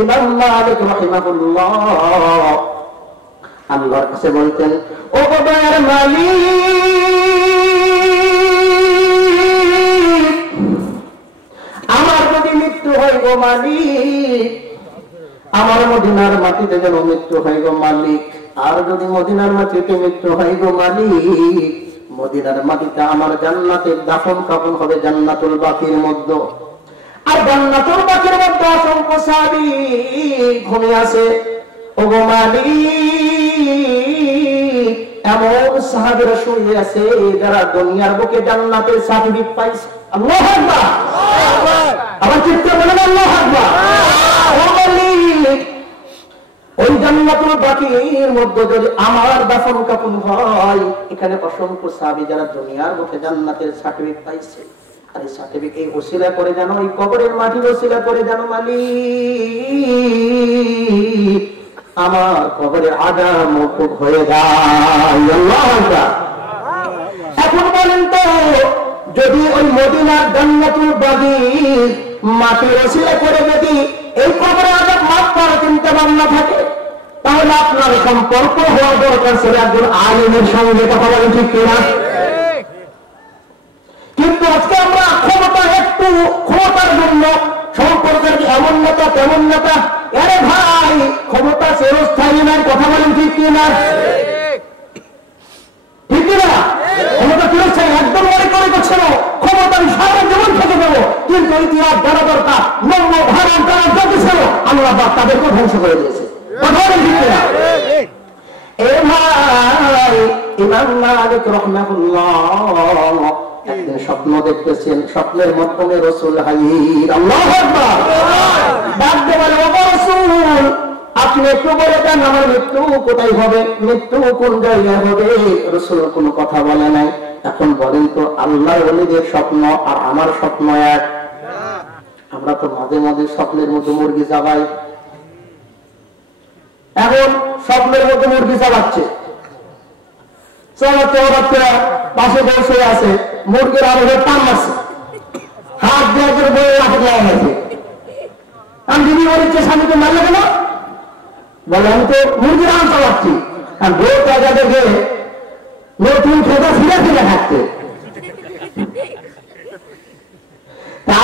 ইমাম মালিক রাহিমাহুল্লাহ আল্লাহর কাছে বলতেন, ও দয়ার মালিক, আমার যদি মৃত্যু হয় গো মালিক, আমার মদিনার মাটিতে যেন মৃত্যু হয় গো মালিক, আর যদি মদিনার মাটিতে মৃত্যু হয় গো মালিক, মদিনার মাটিতে আমার জান্নাতের দাফন কাফন হবে জান্নাতুল বাকির মধ্যে। আর জান্নাতুল বাকির মধ্যে অসংখ্য সাহাবী ঘুমিয়ে আছে। ও গো মালিক, এমন সাহাবীরা শুয়ে আছে যারা দুনিয়ার বুকে জান্নাতের সার্টিফিকেট পাইছে। আল্লাহু আকবার, আবার চিৎকার বলেন আল্লাহু আকবার। ও মালিক, ওই জান্নাতুল বাকির মধ্যে যদি আমার দাফন কাফন হয়, এখানে অসংখ্য সাহাবী যারা দুনিয়ার বুকে জান্নাতের সার্টিফিকেট পাইছে, আর এই সার্টিফিকেট ওসিলা করে জানো, ওই কবরের মাটির ওসিলা করে জানো মালিক আমার কবরের আযাব মুক্ত হয়ে যায়। আল্লাহু আকবার। এখন বলেন তো, যদি ওই মদিনার জান্নাতুল বাকির মাটির ওসিলা করে যদি এই কবরের আযাব মাফ করার চিন্তা ভাবনা থাকে, তাহলে আপনার সম্পর্ক হওয়া দরকার ছিল একজন আলিমের সঙ্গে। কথা বলেন ঠিক কিনা? কিন্তু আজকে আমরা ক্ষমতার জন্য সম্পর্কের এমন নেতা তেমন নেতা, আরে ভাই ক্ষমতা চিরস্থায়ী নয়। কথা বলেন ঠিক কিনা? ঠিক কিনা? ক্ষমতা চিরস্থায়ী একদম মনে করে করছিল ক্ষমতা আমি সারা জীবন থেকে দেবো, কিন্তু ইতিহাস জানা দরকার নব্য ভারত যারা যত ছিল আল্লাহ তাদেরকে ধ্বংস করে দিয়েছে। কথা বলেন ঠিক কিনা? এ ভাই, ইমাম মালিক রাহিমাহুল্লাহ একদিন স্বপ্ন দেখতেছেন, স্বপ্নের মাধ্যমে রাসূল হাজির। আল্লাহু আকবার। ডাক দিয়ে বলে, ও রাসূল, আপনি একটু বলে দেন আমার মৃত্যু কোথায় হবে, মৃত্যু কোন জায়গায় হবে? রাসূল কোনো কথা বলে নাই। এখন বলেন তো, আল্লাহর ওলিদের স্বপ্ন আর আমার স্বপ্ন এক? আমরা তো মাঝে মাঝে স্বপ্নের মধ্যে মুরগি চাবাই। এখন স্বপ্নের মধ্যে মুরগি চালাচ্ছে, পাশে বসে আছে, মুরগির আরো টান মারছে, হাত দিয়ে বয়ে হাতে দেওয়া হয়েছে। আমি দিদি বলেছে স্বামীকে মারলে কেন? বলে আমি তো মুরগির আম চালাচ্ছি। আর বউ জায়গা দেখে নতুন খেতে ফিরে ফিরে থাকছে।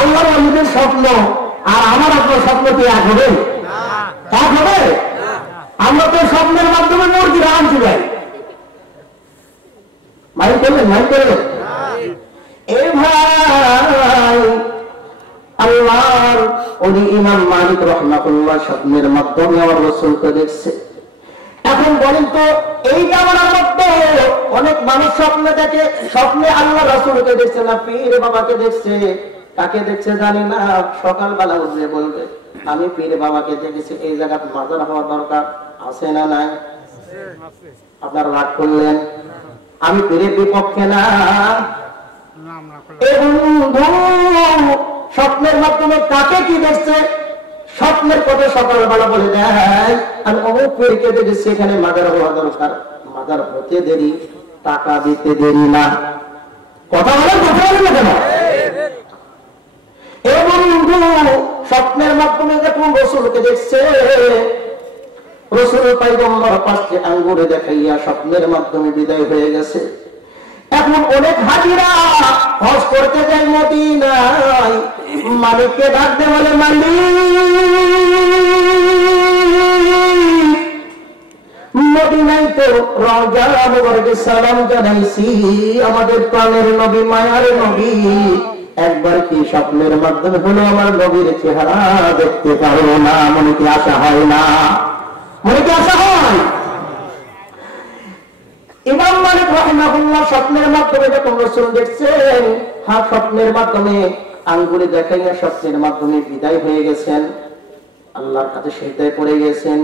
আল্লাহর ওলিদের স্বপ্ন আর আমার আপনার স্বপ্ন কি এক হবে? এক হবে? আমরা তো স্বপ্নের মাধ্যমে মুরগির আম চুলাই। মাইক করলেন, মাইক করলেন। এ ভাই, আল্লাহর ওলি ইমাম মালিক রাহিমাহুল্লাহ স্বপ্নের মাধ্যমে আমার রাসূলকে দেখছে। এখন বলেন তো, এই জামানার মধ্যে অনেক মানুষ স্বপ্নে দেখে, স্বপ্নে আল্লাহ রাসূলকে দেখছে না পীর বাবাকে দেখছে। কাকে দেখছে জানি না, সকালবেলা উঠে বলবে আমি পীর বাবাকে দেখেছি। এই জায়গায় মাজার হওয়ার দরকার আছে না নাই? আপনারা রাগ করলেন, আমি পীরের বিপক্ষে না। স্বপ্নের মাধ্যমে কাকে কি দেখছে? স্বপ্নের কথা সকালবেলা বলে দেয় আমি অমুক পীরকে দেখেছি, এখানে মাজার হওয়া দরকার। মাজার হতে দেরি, টাকা দিতে দেরি না। কথা বলেন, কথা বলেন না কেন? এবং স্বপ্নের মাধ্যমে যখন রাসূলকে দেখছে, রাসূল পয়গম্বর পাঁচটি আঙ্গুরে দেখাইয়া স্বপ্নের মাধ্যমে বিদায় হয়ে গেছে। এখন অনেক হাজিরা হজ করতে যায় মদিনায়, মালিককে ডাকতে বলে মালিক, মদিনায় তো রওজা মুবারকে সালাম জানাইছি, আমাদের প্রাণের নবী মায়ার নবী, একবার কি স্বপ্নের মাধ্যমে হলো আমার নবীর চেহারা দেখতে পারো না? মনে কি আশা হয় না? মনে কি আশা হয়? ইমাম মালিক রাহিমাহুল্লাহ স্বপ্নের মাধ্যমে যখন রাসূল দেখছেন, হ্যাঁ স্বপ্নের মাধ্যমে আঙ্গুলে দেখাইয়া স্বপ্নের মাধ্যমে বিদায় হয়ে গেছেন, আল্লাহর কাছে সিজদায় পড়ে গেছেন।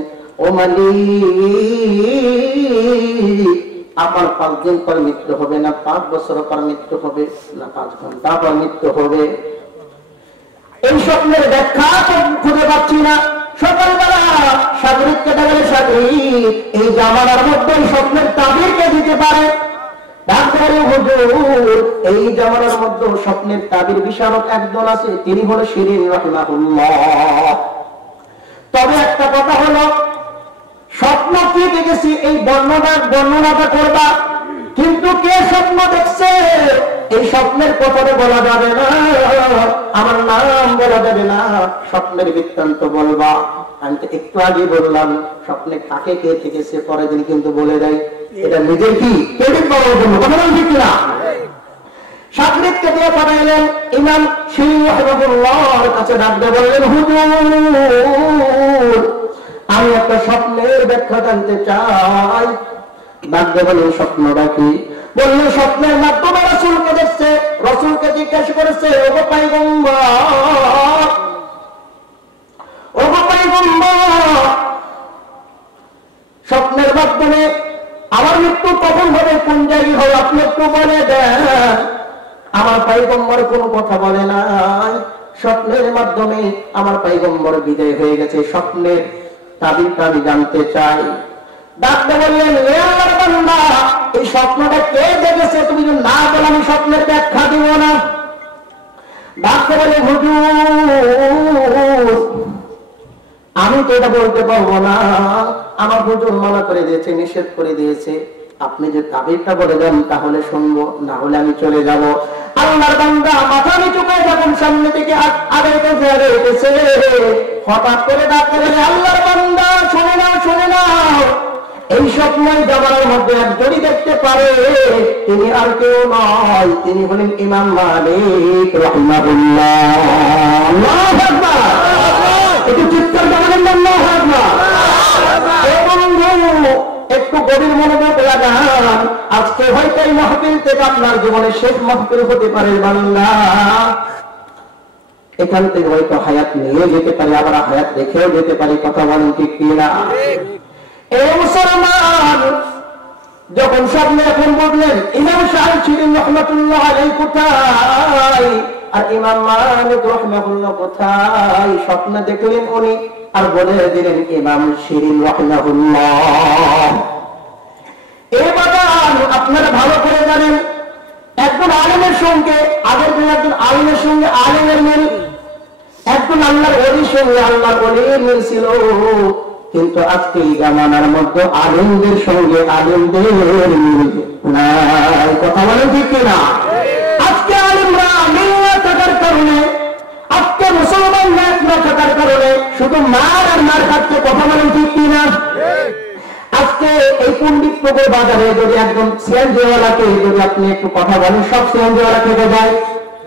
ও মালিক, আমার 5 দিন পর মৃত্যু হবে না, 5 বছর পর মৃত্যু হবে না, 5 ঘন্টা পর মৃত্যু হবে? এই স্বপ্নের ব্যাখ্যা খুঁজে পাচ্ছি না। সকালবেলা সাগরিককে দেখালে সাগরিক, এই জামানার মধ্যে স্বপ্নের তাবির কে দিতে পারে? ডাক্তারে হুজুর, এই জামানার মধ্যে স্বপ্নের তাবির বিশারদ একজন আছে, তিনি হলো শিরিন রাহিমাহুল্লাহ। এই বর্ণনাটা করবা, কিন্তু কে স্বপ্ন দেখছে এই স্বপ্নের কথাটা বলা যাবে না, আমার নাম বলা যাবে না, স্বপ্নের বৃত্তান্ত বলবা। আমি তো একটু আগে বললাম স্বপ্নে কাকে কে থেকেছে, পরের দিন কিন্তু বলে দেয়। এটা নিজের কি ক্রেডিট পাওয়ার জন্য, কথা বলেন ঠিক কিনা? সাকরিদকে দিয়ে পাঠাইলেন ইমাম শিরী রাহিমাহুল্লাহর কাছে, ডাকতে বললেন, হুজুর আমি একটা স্বপ্নের ব্যাখ্যা জানতে চাই। ডাকতে বললেন স্বপ্নটা কি? বললেন স্বপ্নের মাধ্যমে রাসূলকে দেখছে, রাসূলকে জিজ্ঞাসা করেছে, ওগো পয়গম্বর, ওগো পয়গম্বর, স্বপ্নের মাধ্যমে আমার মৃত্যু কখন হবে, কোন জায়গায় হবে, আপনি একটু বলে দেন। আমার পয়গম্বর কোনো কথা বলে নাই, স্বপ্নের মাধ্যমে আমার পয়গম্বর বিদায় হয়ে গেছে, স্বপ্নের তাবিরটা আমি জানতে চাই। ডাকতে বললেন, হে আল্লাহর বান্দা, এই স্বপ্নটা কে দেখেছে তুমি যদি না বলো আমি স্বপ্নের ব্যাখ্যা দিব না। ডাকতে বললেন, হুজুর আমি তো এটা বলতে পারবো না, আমার হুজুর মানা করে দিয়েছে, নিষেধ করে দিয়েছে, আপনি যে তাবিরটা বলে দেন তাহলে শুনবো, না হলে আমি চলে যাব। আল্লাহর বান্দা মাথা নিচু করে যখন সামনে থেকে আগাইতেছে, হঠাৎ করে ডাকতে বলে, আল্লাহর বান্দা শুনে নাও, শুনে নাও, এই স্বপ্নের জামানার মধ্যে একজনই দেখতে পারে, তিনি আর কেউ নয়, তিনি হলেন ইমাম মালিক রাহিমাহুল্লাহ। আল্লাহু আকবার, একটু চিৎকার করে বলেন আল্লাহু আকবার। একটু গভীর মনোযোগ লাগান, আজকে হয়তো এই মাহফিল থেকে আপনার জীবনের শেষ মাহফিল হতে পারে বান্দা, এখান থেকে হয়তো হায়াত নিয়ে যেতে পারে, আবার হায়াত রেখেও যেতে পারে, কথা বলেন ঠিক কিনা? এই মুসলমান যখন স্বপ্নে এখন বললেন ইমাম সাহেব ছিলেন রহমাতুল্লাহ আলাইহি কোথায় আর ইমাম মালিক রাহিমাহুল্লাহ কোথায়, স্বপ্নে দেখলেন উনি আর বলে দিলেন ইমাম শিরিন রাহিমাহুল্লাহ। এবার আপনারা ভালো করে জানেন, একজন আলেমের সঙ্গে আগের দিন একজন আলেমের সঙ্গে আলেমের মিল, একজন আল্লাহর ওলির সঙ্গে আল্লাহর ওলির মিল ছিল, কিন্তু আজকে এই জামানার মধ্যে আলেমদের সঙ্গে আলেমদের মিল নাই, কথা বলেন ঠিক কিনা? আজকে আলেমরা মিল না থাকার কারণে, আজকে মুসলমান না থাকার কারণে শুধু মার আর মার খাচ্ছে, কথা বলেন ঠিক কিনা? আজকে এই পণ্ডিতপুকুর বাজারে যদি একজন সিএনজিওয়ালাকে যদি আপনি একটু কথা বলেন, সব সিএনজিওয়ালা থেকে যায়,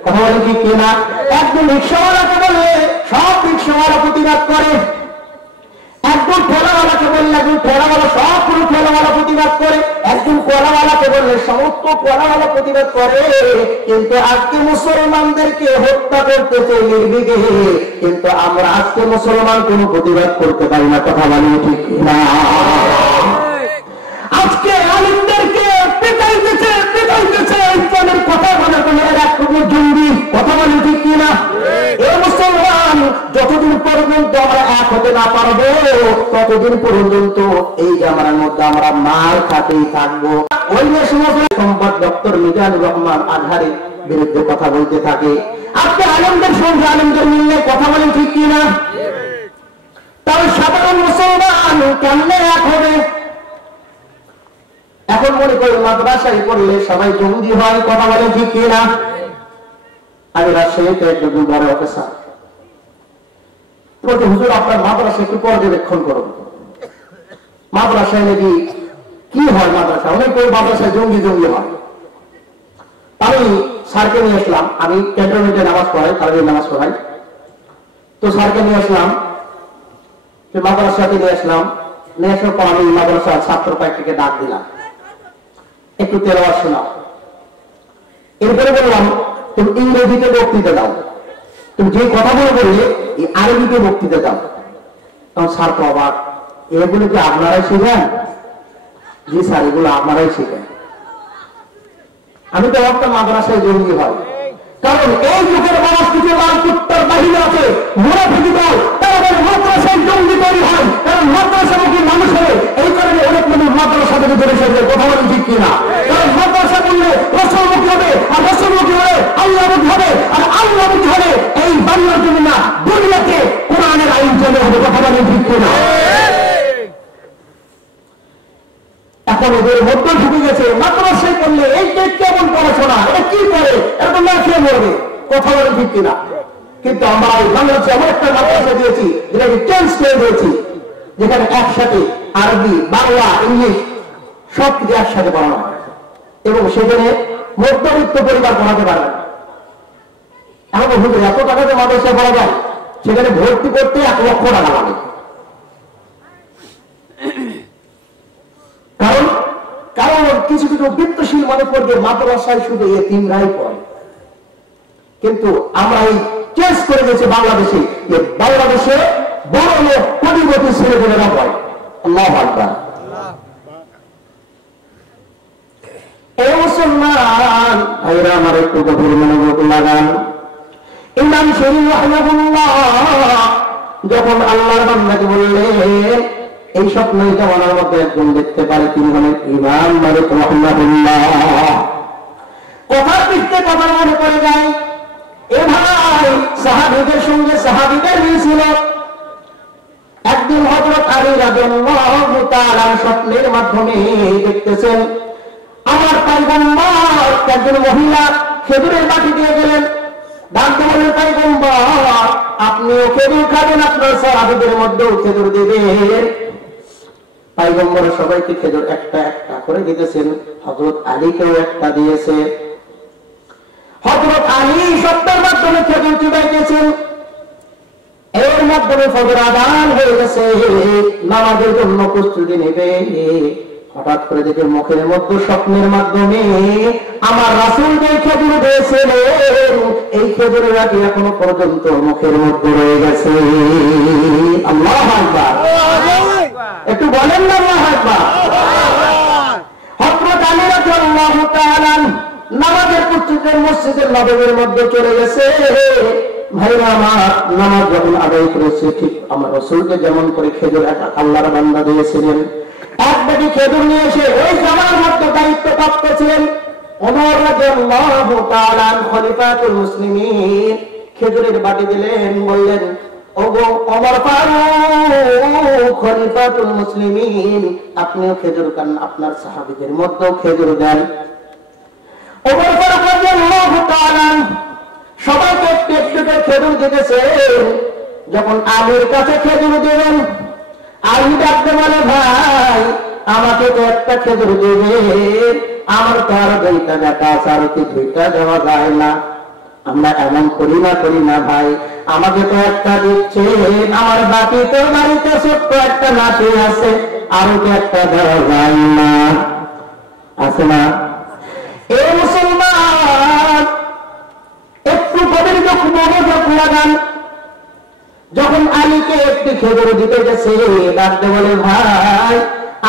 কথা বলেন ঠিক কিনা? একজন রিক্সাওয়ালাকে বললে সব রিক্সাওয়ালা প্রতিবাদ করে, একজন ঠেলাওয়ালাকে বললে একজন ঠেলাওয়ালা, সব কোনো ঠেলাওয়ালা প্রতিবাদ করে, একজন কলাওয়ালাকে বললে সমস্ত কলাওয়ালা প্রতিবাদ করে, কিন্তু আজকে মুসলমানদেরকে হত্যা করতেছে নির্বিঘ্নে, কিন্তু আমরা আজকে মুসলমান কোনো প্রতিবাদ করতে পারি না, কথা বলেন ঠিক না? আজকে আলিমদেরকে পেটাইতেছে ইসলামের কথা বলার কোনো এক জঙ্গি, কথা বলেন ঠিক কিনা? এ মুসলমান যতদিন পর্যন্ত আমরা এক হতে না পারবো ততদিন পর্যন্ত এই জামানার মধ্যে আমরা মার খাতেই থাকবো। ওই সমস্ত সম্পদ ডক্টর মিজানুর রহমান আজহারের বিরুদ্ধে কথা বলতে থাকে, আজকে আলেমদের সঙ্গে আলেমদের মিললে, কথা বলেন ঠিক কিনা? তার সাধারণ মুসলমান কেমনে এক হবে? এখন মনে করি মাদ্রাসায় পড়লে সবাই জঙ্গি হয়, কথা বলেন ঠিক কিনা? আমি রাজশাহীতে একজন বড় অফিসার বলতে, হুজুর আপনার মাদ্রাসা একটু পর্যবেক্ষণ করুন, মাদ্রাসায় নাকি কি হয়, মাদ্রাসা অনেক মাদ্রাসায় জঙ্গি হয়। আমি স্যারকে নিয়ে আসলাম, আমি ক্যান্টনমেন্টে নামাজ পড়াই, তারাবির নামাজ পড়াই, তো স্যারকে নিয়ে আসলাম, মাদ্রাসাকে নিয়ে আসলাম, নিয়ে আসার পর আমি মাদ্রাসার ছাত্র কয়েকটিকে ডাক দিলাম, একটু তেলাওয়াত শোনাও। এরপরে বললাম তুমি ইংরেজিতে বক্তৃতা দাও, তুমি যে কথাগুলো বললে এই আরবিতে বক্তৃতা দাও। তখন স্যার তো অবাক, এগুলো কি আপনারাই শেখেন? জি স্যার, এগুলো আপনারাই শেখেন। আমি তো একটা মাদ্রাসায় জঙ্গি হয়, কারণ এই যুগের মানুষ কিছু মানকুত্তর বাহিনী আছে, মুনাফিকি দল, তারা মাদ্রাসায় জঙ্গি তৈরি হয়, কারণ মাদ্রাসামুখী মানুষ হবে, এই কারণে অনেক মানুষ মাদ্রাসা থেকে চলে এসেছে, কথা বলেন ঠিক কিনা? কারণ মাদ্রাসা বললে রসুলমুখী হবে, আর রসুলমুখী হলে আল্লাহমুখী হবে, আর আল্লাহমুখী হলে এই বাংলার জন্য না দুনিয়াতে কোরআনের আইন চলে হবে, কথা বলেন ঠিক কিনা? এখন এদের মধ্যে ঢুকে গেছে মাদ্রাসায় করলে এইটা কেমন পড়াশোনা, এটা কি করে, এটা না খেয়ে মরবে, কথা বলে ঠিক কিনা? কিন্তু আমরা এই বাংলাদেশে এমন একটা মাদ্রাসা দিয়েছি যেটাকে চেঞ্জ করে দিয়েছি, যেখানে একসাথে আরবি, বাংলা, ইংলিশ সবকিছু একসাথে পড়ানো হয় এবং সেখানে মধ্যবিত্ত পরিবার পড়াতে পারবে। এখন হুজুর এত টাকাতে মাদ্রাসায় পড়া যায়, সেখানে ভর্তি করতে 1 লক্ষ টাকা লাগে। কারণ কিছু কিছু বৃত্তশীল মনে করবে মাদ্রাসায় শুধু এতিমরাই পড়ে, কিন্তু আমরা এই চেঞ্জ করে দিয়েছি বাংলাদেশে, যে বাংলাদেশে বড় লোক কোটিপতি ছেলেমেয়েরা পড়ে। আল্লাহু আকবার। এই মুসলমান ভাইরা আমার একটু গভীর মনোযোগ লাগান। ইমাম শরীফ রাহিমাহুল্লাহ যখন আল্লাহর বান্দাকে বললেন এই স্বপ্ন জামানার মধ্যে একজন দেখতে পারে, তিনি হলেন ইমাম মালিক রাহিমাহুল্লাহ। কথার পিঠে কথা মনে পড়ে যায়, এ ভাই সাহাবীদের সঙ্গে সাহাবীদের মিছিল। একদিন হযরত আলী রাদিয়াল্লাহু তাআলা স্বপ্নের মাধ্যমে দেখতেছেন আমার পয়গম্বর একজন মহিলা খেজুরের বাটি দিয়ে গেলেন, ডাকতে বললেন পয়গম্বর আপনিও খেজুর খাবেন, আপনার সাহাবীদের মধ্যেও খেজুর দেবেন। পয়গম্বর সবাইকে খেজুর একটা একটা করে দিতেছেন, হযরত আলীকেও একটা দিয়েছে। হযরত আলী স্বপ্নের মাধ্যমে খেজুর চুবাইতেছেন, এর মাধ্যমে ফজর আযান হয়ে গেছে, নামাজের জন্য প্রস্তুতি নেবে। হঠাৎ করে দেখে মুখের মধ্যে স্বপ্নের মাধ্যমে আমার রাসূল যে খেজুর দিয়েছিলেন এই খেজুরের বাটি এখনো পর্যন্ত মুখের মধ্যে রয়ে গেছে। আল্লাহু আকবার, একটু বলেন না আল্লাহু আকবার। হযরত আলী রাদিয়াল্লাহু তাআলা নামাজের প্রস্তুতি মসজিদের নববীর মধ্যে চলে গেছে। ভাইরা আমার নামাজ যখন আদায় করেছে, ঠিক আমার রাসূলকে যেমন করে খেজুর আল্লাহর বান্দা দিয়েছিলেন, এক বাটি খেজুর নিয়ে এসে ওই জামার মধ্যে দায়িত্বপ্রাপ্ত ছিলেন ওমর রাদিয়াল্লাহু তাআলা খলিফাতুল মুসলিমিন, খেজুরের বাটি দিলেন, বললেন ওগো ওমর ফারুক খলিফাতুল মুসলিমিন, আপনিও খেজুর খান, আপনার সাহাবীদের মধ্যেও খেজুর দেন। ওমর ফারুক রাদিয়াল্লাহু তাআলা সবাইকে একটু একটু করে খেজুর দিতেছেন। যখন আলীর কাছে খেজুর দেবেন, আলী ডাকতে বলে ভাই আমাকে তো একটা খেজুর দেবে, আমার তো আরো 2টা দেখা আছে, আরো কি 2টা দেওয়া যায় না? আমরা এমন করি না ভাই, আমাকে তো একটা দিচ্ছেন, আমার বাকিতে বাড়িতে ছোট্ট একটা নাতি আছে, আরো তো একটা দেওয়া যায় না, আছে না? এই মুসলমান একটু গভীর মনোযোগ লাগান। যখন আলীকে একটি খেজুর দিতে গেছে, ডাকতে বলে ভাই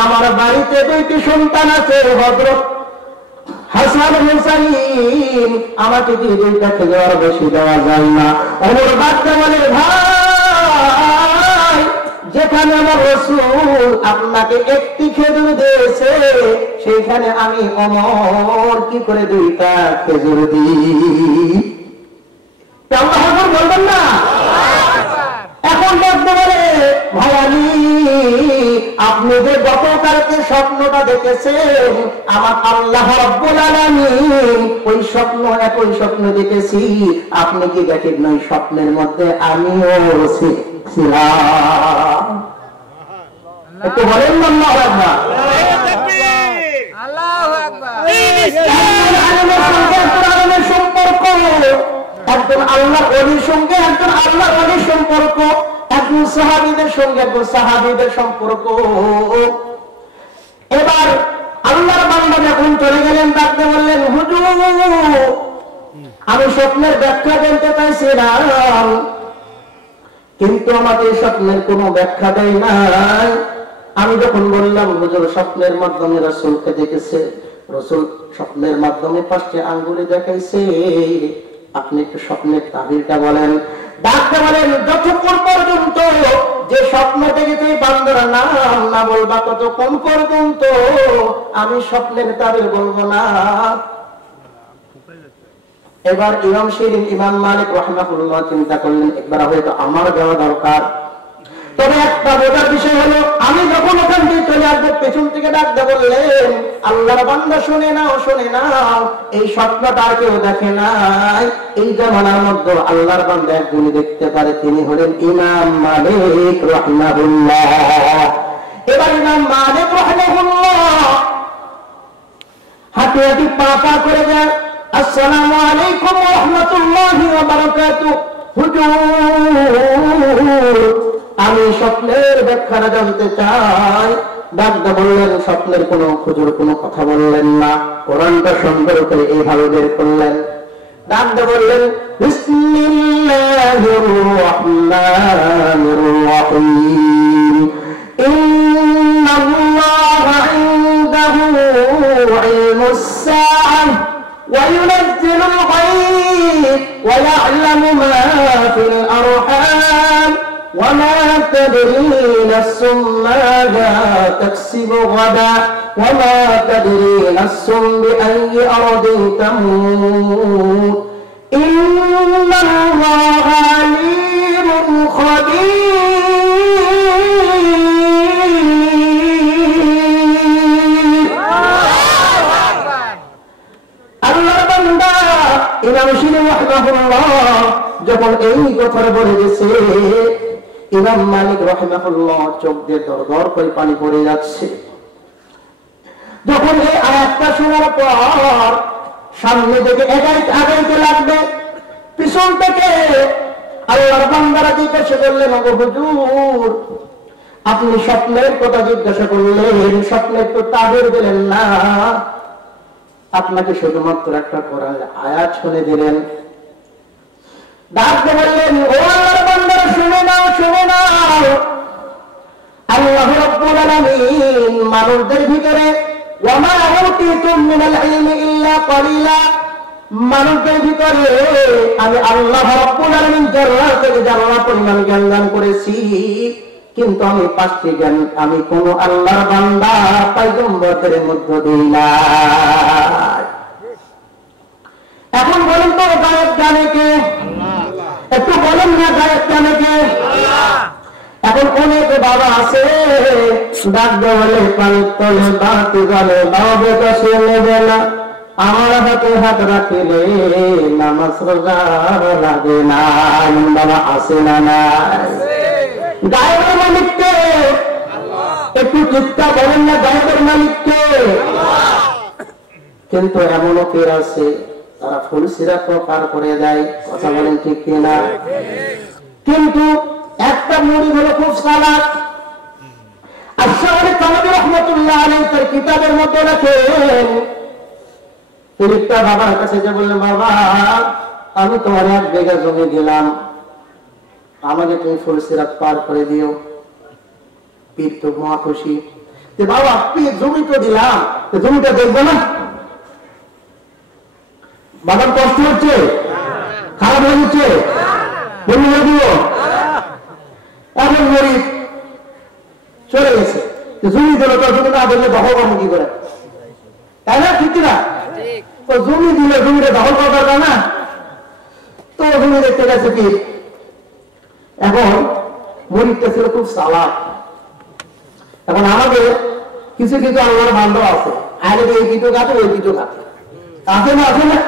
আমার বাড়িতে 2টি সন্তান আছে, হযরত হাসান হুসাইন, আমাকে কি 2টা খেজুর আর বেশি দেওয়া যায় না? ওমর ডাকতে বলে ভাই যেখানে আমার রাসূল আপনাকে একটি খেজুর দিয়েছে, সেইখানে আমি ওমর কি করে 2টা খেজুর দিই? আল্লাহু আকবার বলবেন না? এখন বলতে পারে ভাই আলী আপনি যে গতকালকে স্বপ্নটা দেখেছেন, আমার আল্লাহ রাব্বুল আলামিন ওই স্বপ্ন একই স্বপ্ন দেখেছি, আপনি কি দেখেন না ওই স্বপ্নের মধ্যে আমিও ছিলাম? একটু বলেন না আল্লাহু আকবার। আল্লাহু আকবার। আল্লাহর সম্পর্ক একজন আল্লাহর ওলির সঙ্গে একজন আল্লাহর ওলির সম্পর্ক, একজন সাহাবীদের সঙ্গে একজন সাহাবীদের সম্পর্ক। এবার আল্লাহর বান্দা যখন চলে গেলেন, ডাকতে বললেন হুজুর আমি স্বপ্নের ব্যাখ্যা জানতে চাইছিলাম, কিন্তু আমাদের স্বপ্নের কোনো ব্যাখ্যা দেয় নাই। আমি যখন বললাম হুজুর স্বপ্নের মাধ্যমে রাসূলকে দেখেছে, রাসূল স্বপ্নের মাধ্যমে 5টি আঙ্গুলে দেখাইছে, আপনি একটু স্বপ্নের তাবিরটা বলেন। ডাকতে বলেন যতক্ষণ পর্যন্ত যে স্বপ্ন দেখেছে বান্দার নাম না বলবা, ততক্ষণ পর্যন্ত আমি স্বপ্নের তাবির বলবো না। এবার ইমাম মালিক রাহিমাহুল্লাহ চিন্তা করলেন একবার হয়তো আমার দেওয়া দরকার। তবে একটা বোঝার বিষয় হলো, আমি যখন ওখান থেকে চলে আসবো, পেছন থেকে ডাকতে বললেন, আল্লাহর বান্দা শুনে নাও, শুনে নাও, এই স্বপ্নটা আর কেউ দেখে নাই। এই জামানার মধ্যে আল্লাহর বান্দা একজনই দেখতে পারে, তিনি হলেন ইমাম মালিক রাহিমাহুল্লাহ। এবার ইমাম মালিক রাহিমাহুল্লাহ হাঁটি হাঁটি পা পা করে যান, আসসালামু আলাইকুম ওয়া রাহমাতুল্লাহি ওয়া বারাকাতুহু। হুজুর, আমি স্বপ্নের ব্যাখ্যাটা জানতে চাই। ডাক্তার বললেন, স্বপ্নের কোন হুজুর কোনো কথা বললেন না, কোরআনটা সুন্দর করে এইভাবে বের করলেন। ডাক্তার বললেন, বিসমিল্লাহির রাহমানির রাহিম, ইন্নাল্লাহা ইনদাহু ইলমুস সাআহ ওয়া ইউনাজ্জিলুল গায়ব ওয়া ইয়া'লামু মা ফিল আরহাম ওয়া মা তাদরি নাফসুম মাযা তাকসিবু গাদা ওয়া মা তাদরি নাফসুম বিআইয়ি আরদিন তামুত ইন্নাল্লাহা আলীমুন খাবীর। আল্লাহর বান্দা ইমাম শিরী রাহিমাহুল্লাহ যখন এই কথাটা বলে গেছে, ইমাম মালিক রাহিমাহুল্লাহ চোখ দিয়ে দরদর করে পানি পড়ে যাচ্ছে। যখন এই আয়াতটা শোনার পর সামনে থেকে আগাইতে লাগবে, পিছন থেকে আল্লাহর বান্দারা জিজ্ঞাসা করলেন, ওগো হুজুর, আপনি স্বপ্নের কথা জিজ্ঞাসা করলেন, স্বপ্নের তো তাবির দিলেন না, আপনাকে শুধুমাত্র একটা কোরআনের আয়াত শুনে দিলেন। ডাকতে বললেন, ও আল্লাহর বান্দারা, শুনে নাও, শুনে নাও, আল্লাহ রাব্বুল আলামিন মানুষদের ভিতরে ওয়া মা উতীতুম মিনাল ইলমি ইল্লা ক্বালিলা, মানুষদের ভিতরে আমি আল্লাহ রাব্বুল আলামিন যারা থেকে যারা পরিমাণ জ্ঞান দান করেছি, কিন্তু আমি 5টি জ্ঞান আমি কোন আল্লাহর বান্দা পয়গম্বরদের মধ্যে দেই না। এখন বলেন তো, গায়েব জানে কে? একটু বলেন না, গায়েব জানে কে? এখন অনেক বাবা আছে, ডাক বলে পানির তলে বাতি গলে বাবা কাছে নেবে না, আমার হাতে হাত রাখিলে নামাজ রোজা লাগে না। বাবা আছে না নাই? গায়েবের মালিক কে? একটু চিৎকার বলেন না, গায়েবের মালিক কে? কিন্তু এমনও কেউ আছে তারা ফুল সিরাত পার করে দেয়, কথা বলেন ঠিক কিনা? কিন্তু একটা মুড়ি হলো খুব সালাত। আশরাফ থানভী রাহমাতুল্লাহ আলাইহি তার কিতাবের মধ্যে লেখেন, তিনি তার বাবার কাছে যে বললেন, বাবা, আমি তোমার 1 বিঘা জমি দিলাম, আমাকে তুমি ফুল সিরাত পার করে দিও। পীর তো মহা খুশি, যে বাবা পীর জমি তো দিলাম, জমিটা দেখবো না? বাবার কষ্ট হচ্ছে, খারাপ হয়ে যাচ্ছে, বন্ধু হয়ে দিব। এখন গরিব চলে গেছে, জমি দিল, তো জমি না দিলে দখল করবো কি করে, তাই না? ঠিক না? তো জমি দিলে জমিটা দখল করা দরকার না, তো জমি দেখতে গেছে পীর। এখন গরিবটা ছিল খুব চালাক। এখন আমাদের কিছু কিছু আল্লাহর বান্দা আছে, আগে এই পিঠো খাতে, ওই পিঠো খাতে, আছে না? আছে না?